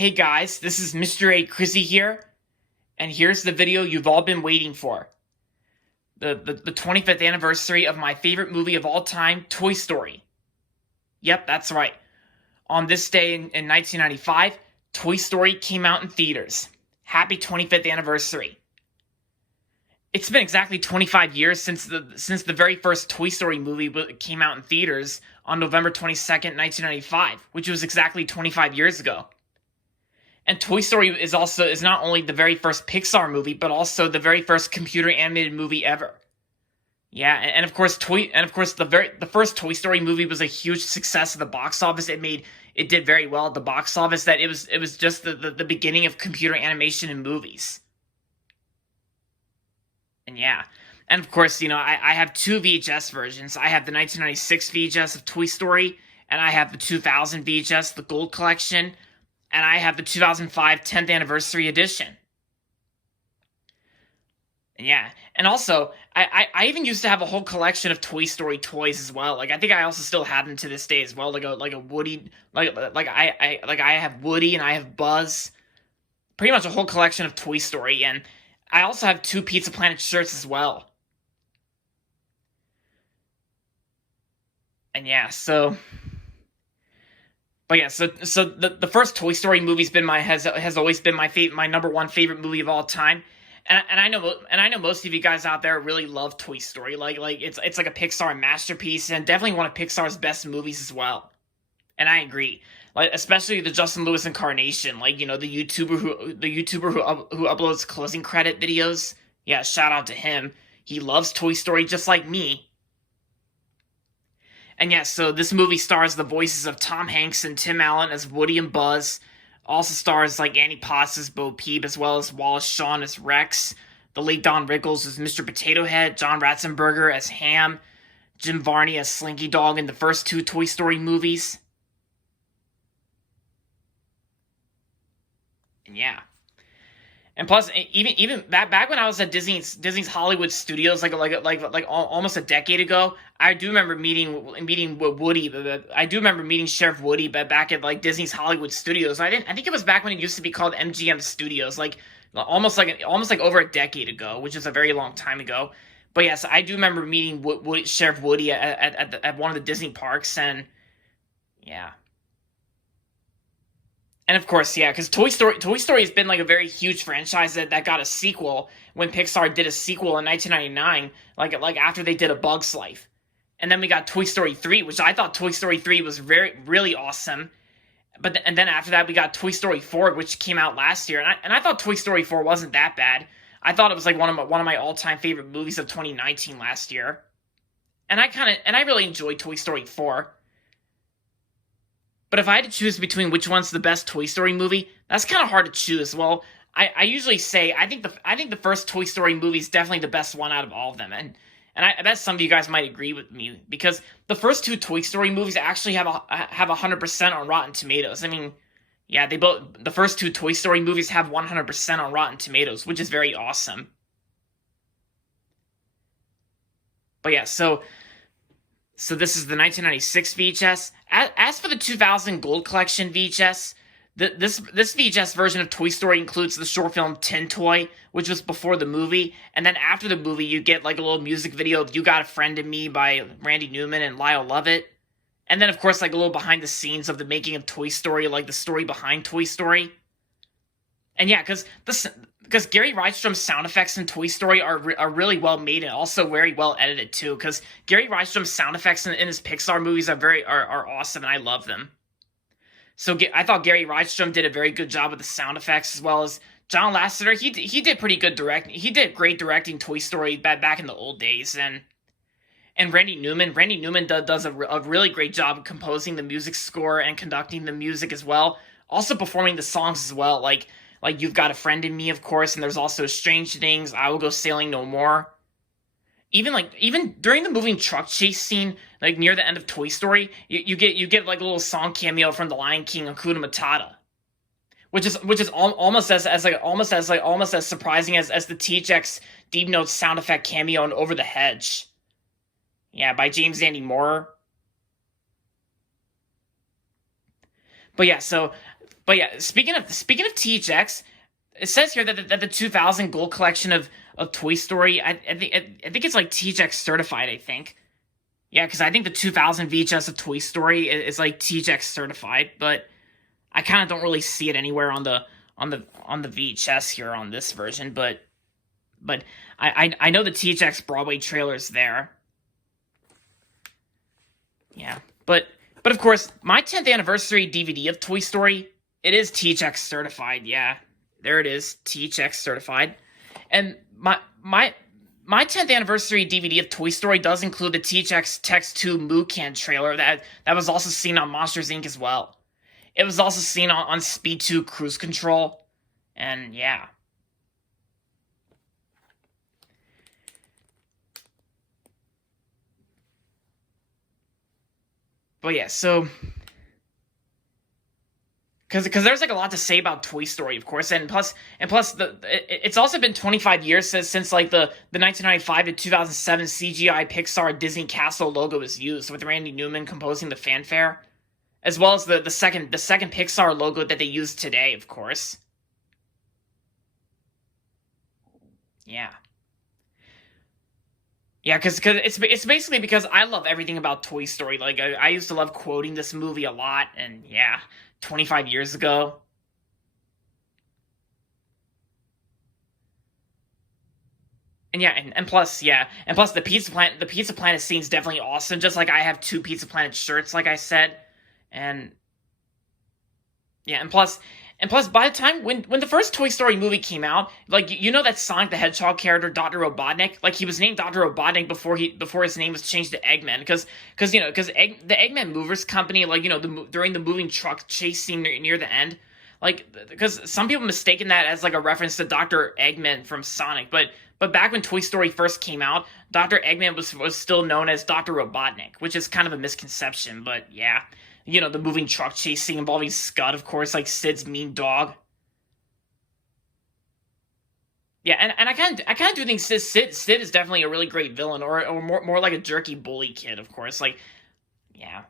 Hey guys, this is Mr. A. Crizzy here, and here's the video you've all been waiting for. The 25th anniversary of my favorite movie of all time, Toy Story. Yep, that's right. On this day in 1995, Toy Story came out in theaters. Happy 25th anniversary. It's been exactly 25 years since the very first Toy Story movie came out in theaters on November 22nd, 1995, which was exactly 25 years ago. And Toy Story is not only the very first Pixar movie, but also the very first computer animated movie ever. Yeah, and of course the first Toy Story movie was a huge success at the box office. It did very well at the box office. That it was just the beginning of computer animation in movies. And yeah. And of course, I have two VHS versions. I have the 1996 VHS of Toy Story, and I have the 2000 VHS, the Gold Collection, and I have the 2005 10th Anniversary Edition. And yeah, and also, I even used to have a whole collection of Toy Story toys as well. Like, I think I also still have them to this day as well. Like a Woody, I have Woody and I have Buzz. Pretty much a whole collection of Toy Story, and I also have two Pizza Planet shirts as well. And yeah, so the first Toy Story movie's been has always been my number one favorite movie of all time. And I know most of you guys out there really love Toy Story. Like it's like a Pixar masterpiece, and definitely one of Pixar's best movies as well. And I agree. Like, especially the Justin Lewis incarnation, the YouTuber who uploads closing credit videos. Yeah, shout out to him. He loves Toy Story just like me. And yeah, so this movie stars the voices of Tom Hanks and Tim Allen as Woody and Buzz. Also stars like Annie Potts as Bo Peep, as well as Wallace Shawn as Rex, the late Don Rickles as Mr. Potato Head, John Ratzenberger as Ham, Jim Varney as Slinky Dog in the first two Toy Story movies. And yeah. And plus, even back when I was at Disney's Hollywood Studios, almost a decade ago, I do remember meeting Woody. I do remember meeting Sheriff Woody, but back at Disney's Hollywood Studios. I think it was back when it used to be called MGM Studios, almost like over a decade ago, which is a very long time ago. But yes, I do remember meeting Sheriff Woody at one of the Disney parks, and yeah. And of course, yeah, because Toy Story has been like a very huge franchise that got a sequel when Pixar did a sequel in 1999, like after they did A Bug's Life. And then we got Toy Story 3, which I thought Toy Story 3 was really awesome. And then after that we got Toy Story 4, which came out last year, and I thought Toy Story 4 wasn't that bad. I thought it was like one of my all-time favorite movies of 2019 last year. And I really enjoyed Toy Story 4. But if I had to choose between which one's the best Toy Story movie, that's kind of hard to choose. Well, I usually say I think the first Toy Story movie is definitely the best one out of all of them, and I bet some of you guys might agree with me, because the first two Toy Story movies actually have 100% on Rotten Tomatoes. I mean, yeah, the first two Toy Story movies have 100% on Rotten Tomatoes, which is very awesome. But yeah, so this is the 1996 VHS. As for the 2000 Gold Collection VHS, this VHS version of Toy Story includes the short film Tin Toy, which was before the movie, and then after the movie you get like a little music video of You Got a Friend in Me by Randy Newman and Lyle Lovett. And then of course like a little behind the scenes of the making of Toy Story, like the story behind Toy Story. And yeah, because Gary Rydstrom's sound effects in Toy Story are really well made and also very well edited too. Because Gary Rydstrom's sound effects in his Pixar movies are awesome, and I love them. So I thought Gary Rydstrom did a very good job with the sound effects, as well as John Lasseter. He did pretty good directing. He did great directing Toy Story back in the old days, and Randy Newman does a really great job of composing the music score and conducting the music as well. Also performing the songs as well, like You've Got a Friend in Me, of course, and there's also Strange Things, I Will Go Sailing No More. Even during the moving truck chase scene, like near the end of Toy Story, you get like a little song cameo from The Lion King, Hakuna Matata, which is almost as surprising as the THX Deep Notes sound effect cameo in Over the Hedge. Yeah, by James Andy Moore. But yeah, But yeah, speaking of THX, it says here that the 2000 Gold Collection of Toy Story, I think it's like THX certified. I think, yeah, because I think the 2000 VHS of Toy Story is like THX certified, but I kind of don't really see it anywhere on the VHS here on this version. But I know the THX Broadway trailer's there. Yeah, but of course, my 10th anniversary DVD of Toy Story, it is THX certified. Yeah, there it is, THX certified. And my 10th anniversary DVD of Toy Story does include the THX Text 2 Moo Can trailer that was also seen on Monsters Inc. as well. It was also seen on Speed 2 Cruise Control, and yeah. But yeah, so because there's like a lot to say about Toy Story, of course, and plus it's also been 25 years since like the 1995 to 2007 CGI Pixar Disney Castle logo was used, with Randy Newman composing the fanfare, as well as the second Pixar logo that they use today, of course. Yeah. Yeah, because it's basically because I love everything about Toy Story. Like, I used to love quoting this movie a lot, and yeah, 25 years ago. And yeah, and plus, the Pizza Planet scene's definitely awesome, just like I have 2 Pizza Planet shirts, like I said. And yeah, and plus, by the time when the first Toy Story movie came out, like, you know that Sonic the Hedgehog character, Dr. Robotnik, like, he was named Dr. Robotnik before his name was changed to Eggman, because the Eggman Movers Company, like, during the moving truck chase scene near the end, like, because some people mistaken that as like a reference to Dr. Eggman from Sonic, but back when Toy Story first came out, Dr. Eggman was still known as Dr. Robotnik, which is kind of a misconception, but yeah. The moving truck chase scene involving Scud, of course, like Sid's mean dog. Yeah, and I kind of do think Sid is definitely a really great villain, or more like a jerky bully kid, of course. Like, yeah.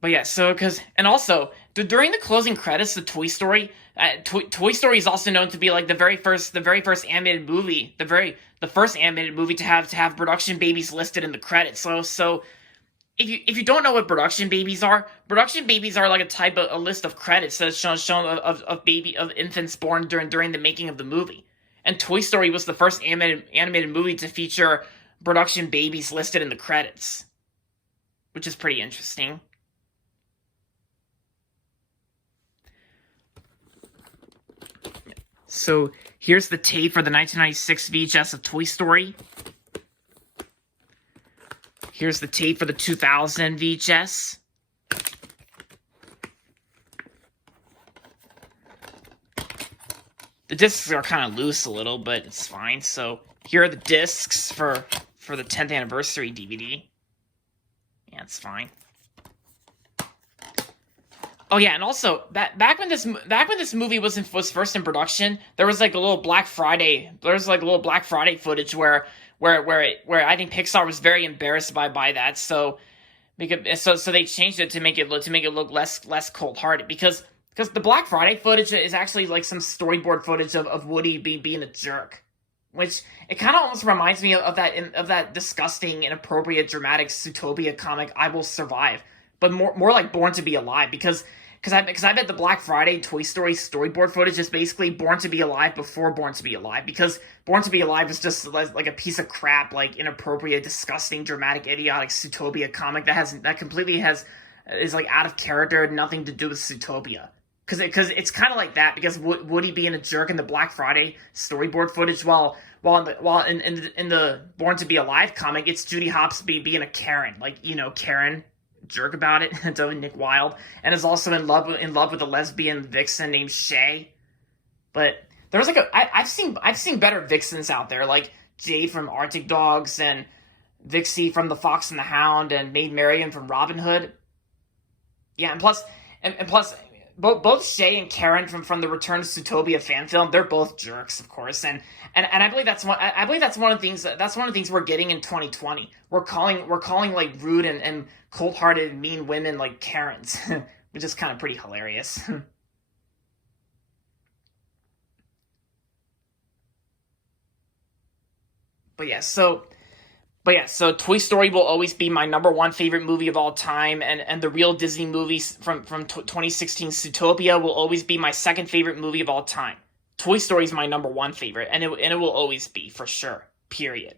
But yeah, so during the closing credits of Toy Story, Toy Story is also known to be like the very first animated movie, the first animated movie to have production babies listed in the credits. So if you don't know what production babies are like a list of credits that's shown of infants born during the making of the movie. And Toy Story was the first animated movie to feature production babies listed in the credits, which is pretty interesting. So here's the tape for the 1996 VHS of Toy Story. Here's the tape for the 2000 VHS. The discs are kind of loose a little, but it's fine. So here are the discs for the 10th anniversary DVD. Yeah, it's fine. Oh yeah, and also back when this movie was first in production, there was like a little Black Friday. There was like a little Black Friday footage where I think Pixar was very embarrassed by that. So they changed it to make it look less cold hearted, because the Black Friday footage is actually like some storyboard footage of Woody being a jerk, which it kind of almost reminds me of that disgusting, inappropriate, dramatic Zootopia comic I Will Survive, but more like Born to Be Alive, because I bet the Black Friday Toy Story storyboard footage is basically Born to Be Alive before Born to Be Alive, because Born to Be Alive is just like a piece of crap, like inappropriate, disgusting, dramatic, idiotic Zootopia comic that completely is like out of character, nothing to do with Zootopia. Because it's kind of like that, because Woody being a jerk in the Black Friday storyboard footage, while in the Born to Be Alive comic, it's Judy Hopps being a Karen, like, Karen, jerk about it, to Nick Wilde, and is also in love with a lesbian vixen named Shay. But there's like I've seen better vixens out there, like Jade from Arctic Dogs, and Vixie from The Fox and the Hound, and Maid Marian from Robin Hood. Yeah, and plus both Shay and Karen from the Return to Zootopia fan film, they're both jerks, of course, and I believe that's one of the things we're getting in 2020. We're calling like rude and cold-hearted, mean women like Karens, which is kind of pretty hilarious. But yeah, so Toy Story will always be my number one favorite movie of all time, and the real Disney movies from 2016 Zootopia will always be my second favorite movie of all time. Toy Story is my number one favorite, and it will always be for sure. Period.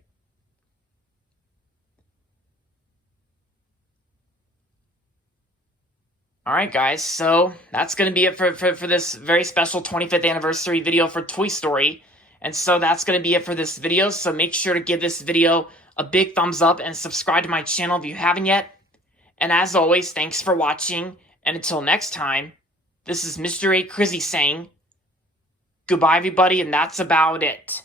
All right, guys. So that's gonna be it for this very special 25th anniversary video for Toy Story. And so that's gonna be it for this video. So make sure to give this video a big thumbs up and subscribe to my channel if you haven't yet. And as always, thanks for watching. And until next time, this is Mr. A. Crizzy saying goodbye, everybody, and that's about it.